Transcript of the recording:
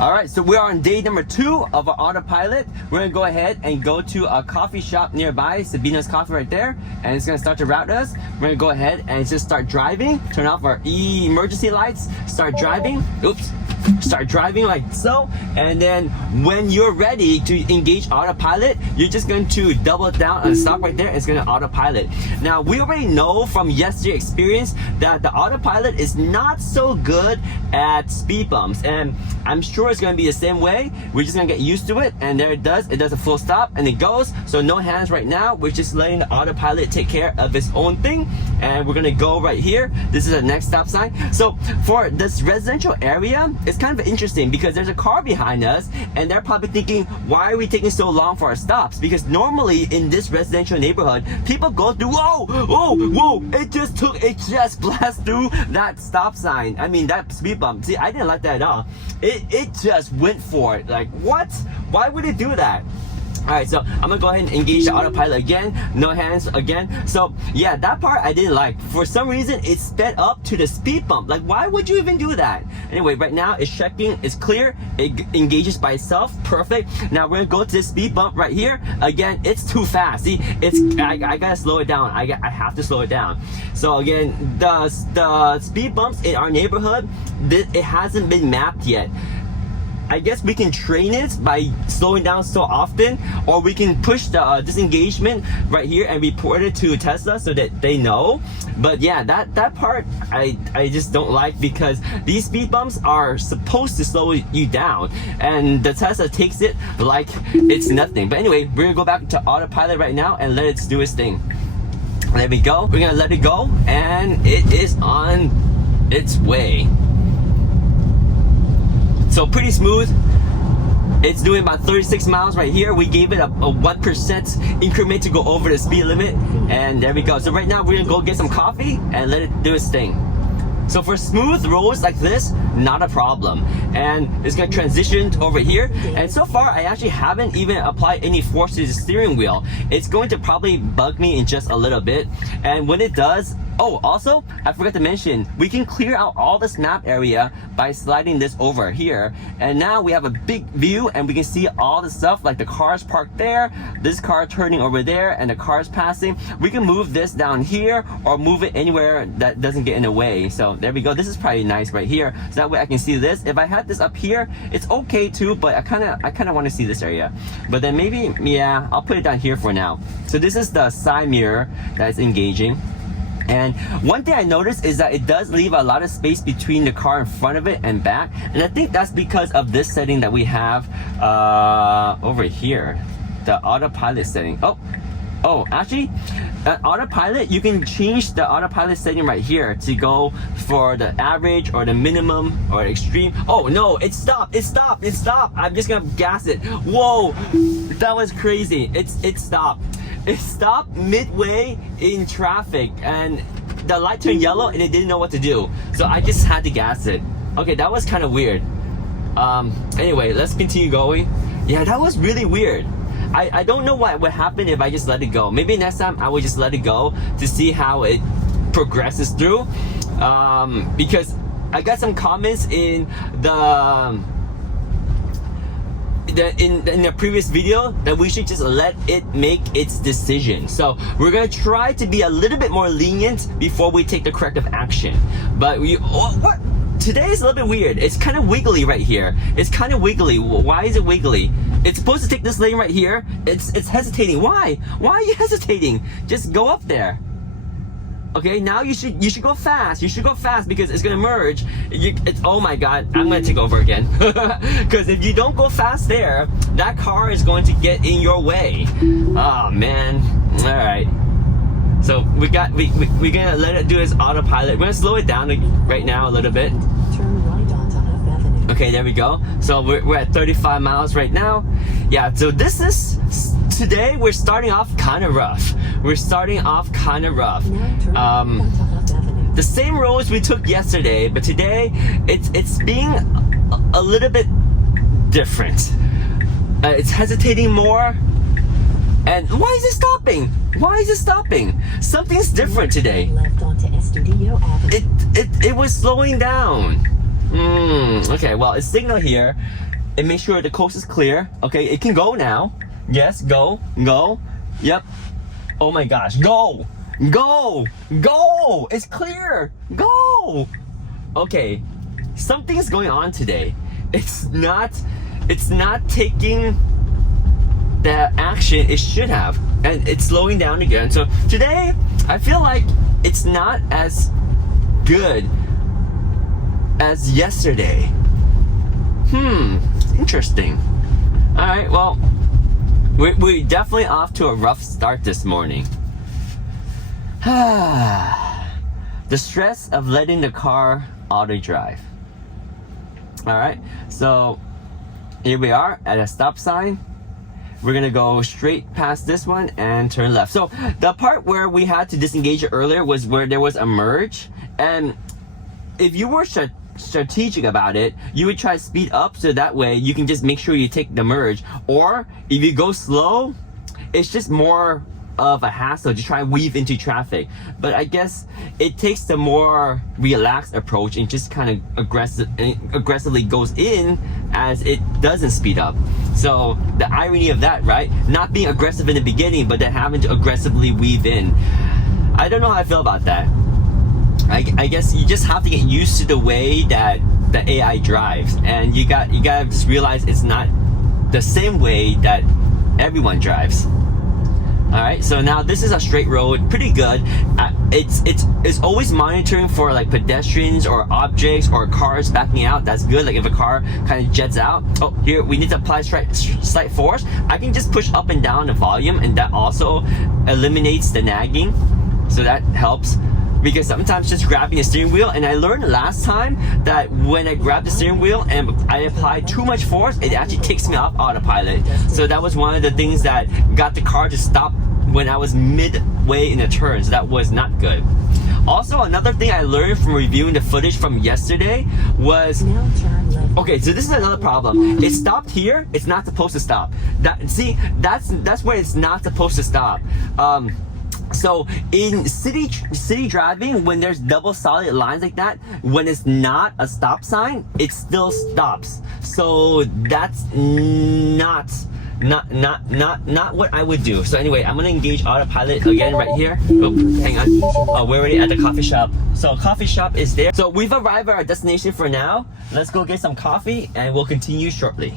Alright, so we are on day number 2 of our autopilot. We're gonna go ahead and go to a coffee shop nearby, Sabina's Coffee right there, and it's gonna start to route us. We're gonna go ahead and just start driving, turn off our emergency lights, start driving, start driving like so, and then when you're ready to engage autopilot, you're just going to double down and stop right there, and it's gonna autopilot. Now, we already know from yesterday's experience that the autopilot is not so good at speed bumps, and I'm sure it's gonna be the same way. We're just gonna get used to it, and there it does a full stop and it goes. So no hands right now, we're just letting the autopilot take care of its own thing, and we're gonna go right here. This is the next stop sign. So for this residential area, it's kind of interesting because there's a car behind us, and they're probably thinking, why are we taking so long for our stops? Because normally in this residential neighborhood, people go through, whoa, it just blasted through that stop sign. I mean, that speed bump. See, I didn't like that at all. It just went for it. Like, what? Why would it do that? Alright, so I'm gonna go ahead and engage the autopilot again. No hands again. So yeah, that part I didn't like. For some reason, it sped up to the speed bump. Like, why would you even do that? Anyway, right now it's checking, it's clear, it engages by itself, perfect. Now we're gonna go to the speed bump right here. Again, it's too fast. See, I gotta slow it down. I have to slow it down. So again, the speed bumps in our neighborhood, it hasn't been mapped yet. I guess we can train it by slowing down so often, or we can push the disengagement right here and report it to Tesla so that they know. But yeah, that part I just don't like, because these speed bumps are supposed to slow you down, and the Tesla takes it like it's nothing. But anyway, we're gonna go back to autopilot right now and let it do its thing. There we go. We're gonna let it go, and it is on its way. So pretty smooth. It's doing about 36 miles right here. We gave it a 1% increment to go over the speed limit, and there we go. So right now we're gonna go get some coffee and let it do its thing. So for smooth roads like this, not a problem. And it's gonna transition over here. And so far, I actually haven't even applied any force to the steering wheel. It's going to probably bug me in just a little bit. And when it does, oh, also, I forgot to mention, we can clear out all this map area by sliding this over here. And now we have a big view, and we can see all the stuff, like the cars parked there, this car turning over there, and the cars passing. We can move this down here, or move it anywhere that doesn't get in the way. So there we go. This is probably nice right here. So that way I can see this. If I had this up here, it's okay too, but I kind of want to see this area. But then maybe, yeah, I'll put it down here for now. So this is the side mirror that's engaging. And one thing I noticed is that it does leave a lot of space between the car in front of it and back. And I think that's because of this setting that we have over here, the autopilot setting. Oh, actually, autopilot, you can change the autopilot setting right here to go for the average or the minimum or extreme. Oh no, it stopped. I'm just gonna gas it. Whoa, that was crazy. It stopped. It stopped midway in traffic, and the light turned yellow and it didn't know what to do. So I just had to gas it. Okay, that was kind of weird. Anyway, let's continue going. Yeah, that was really weird. I don't know what would happen if I just let it go. Maybe next time I will just let it go to see how it progresses through. Because I got some comments in the previous video that we should just let it make its decision. So we're gonna try to be a little bit more lenient before we take the corrective action. But what? Today is a little bit weird. It's kind of wiggly right here. It's kind of wiggly. Why is it wiggly? It's supposed to take this lane right here. It's hesitating. Why? Why are you hesitating? Just go up there. Okay, now you should go fast. You should go fast because it's gonna merge. Oh my god, I'm gonna take over again. Because if you don't go fast there, that car is going to get in your way. Oh man. All right. So we're gonna let it do its autopilot. We're gonna slow it down right now a little bit. Turn right onto Huff Avenue. Okay, there we go. So we're at 35 miles right now. Yeah, so today we're starting off kind of rough. The same roads we took yesterday, but today it's being a little bit different. It's hesitating more. And why is it stopping? Why is it stopping? Something's different today. Left onto Studio Avenue. It was slowing down. Okay, well, it's signal here. and make sure the coast is clear. Okay, it can go now. Yes, go. Yep. Oh my gosh, go. It's clear. Go. Okay, something's going on today. It's not taking the action it should have, and it's slowing down again. So today, I feel like it's not as good as yesterday. Interesting. All right, well, we're definitely off to a rough start this morning. The stress of letting the car auto drive. All right, so here we are at a stop sign. We're gonna go straight past this one and turn left. So the part where we had to disengage earlier was where there was a merge, and if you were strategic about it, you would try to speed up so that way you can just make sure you take the merge. Or if you go slow, it's just more of a hassle to try and weave into traffic. But I guess it takes the more relaxed approach and just kind of aggressively goes in as it doesn't speed up. So the irony of that, right? Not being aggressive in the beginning, but then having to aggressively weave in. I don't know how I feel about that. I guess you just have to get used to the way that the AI drives, and you gotta just realize it's not the same way that everyone drives. All right, so now this is a straight road, pretty good. It's always monitoring for like pedestrians or objects or cars backing out. That's good. Like if a car kind of jets out, oh, here we need to apply slight force. I can just push up and down the volume, and that also eliminates the nagging, so that helps. Because sometimes just grabbing the steering wheel, and I learned last time that when I grab the steering wheel and I apply too much force, it actually takes me off autopilot. So that was one of the things that got the car to stop when I was midway in the turn, so that was not good. Also, another thing I learned from reviewing the footage from yesterday was, okay, so this is another problem. It stopped here, it's not supposed to stop. That's where it's not supposed to stop. So in city driving, when there's double solid lines like that, when it's not a stop sign, it still stops. So that's not what I would do. So anyway, I'm gonna engage autopilot again right here. Oh, hang on. Oh, we're already at the coffee shop. So coffee shop is there. So we've arrived at our destination for now. Let's go get some coffee and we'll continue shortly.